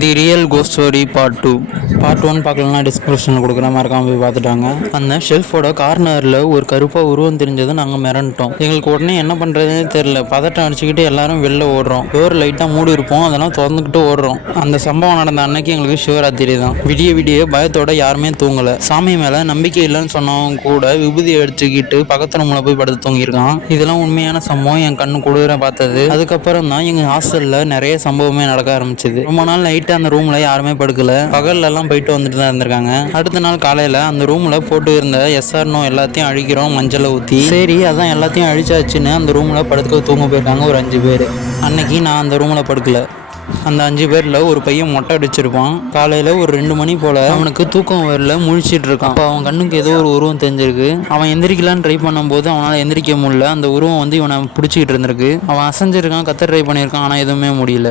The real cost story part 2. Part 1 பார்க்கலன்னா டிஸ்கிரிப்ஷனில் கொடுக்குற மாதிரி இருக்காம போய் பார்த்துட்டாங்க. அந்த ஷெல்ஃபோட கார்னரில் ஒரு கருப்பாக உருவம் தெரிஞ்சதும் நாங்கள் மிரண்டோம். எங்களுக்கு உடனே என்ன பண்ணுறதுன்னு தெரியல. பதட்டம் அடிச்சுக்கிட்டு எல்லாரும் வெளில ஓடுறோம். டோர் லைட்டாக மூடி இருப்போம், அதெல்லாம் திறந்துக்கிட்டு ஓடுறோம். அந்த சம்பவம் நடந்த அன்னைக்கு எங்களுக்கு சிவராத்திரி தான். விடிய பயத்தோட யாருமே தூங்கலை. சாமி மேலே நம்பிக்கை இல்லைன்னு சொன்னவங்க கூட விபூதி அடிச்சுக்கிட்டு பக்கத்து ரூமில் போய் படுத்து தூங்கியிருக்கான். இதெல்லாம் உண்மையான சம்பவம், என் கண்ணு குளிர பார்த்தது. அதுக்கப்புறம் தான் எங்கள் ஹாஸ்டலில் நிறைய சம்பவமே நடக்க ஆரம்பிச்சது. ரொம்ப நாள் நைட்டு அந்த ரூம்ல யாருமே படுக்கல. பகல்ல எல்லாம் போயிட்டு வந்துட்டு தான் இருந்திருக்காங்க. அடுத்த நாள் காலையில அந்த ரூம்ல போட்டு இருந்த எஸ்ஆர்னோ எல்லாத்தையும் அழிக்கிறோம் மஞ்சளை ஊற்றி. சரி அதான் எல்லாத்தையும் அழிச்சாச்சுன்னு அந்த ரூம்ல படுத்துக்க தூங்க போயிருக்காங்க ஒரு 5 பேர். அன்னைக்கு நான் அந்த ரூம்ல படுக்கல. அந்த 5 பேரில் ஒரு பையன் மொட்டை அடிச்சிருப்பான். காலையில் ஒரு 2 மணி போல் அவனுக்கு தூக்கம் வரல, முழிச்சிட்டு இருக்கான். அப்போ அவன் கண்ணுக்கு ஏதோ ஒரு உருவம் தெரிஞ்சிருக்கு. அவன் எந்திரிக்கலான்னு ட்ரை பண்ணும்போது அவனால் எந்திரிக்க முடியல. அந்த உருவம் இவனை பிடிச்சிக்கிட்டு இருந்திருக்கு. அவன் அசைஞ்சிருக்கான், கத்த ட்ரை பண்ணியிருக்கான், ஆனால் எதுவுமே முடியல.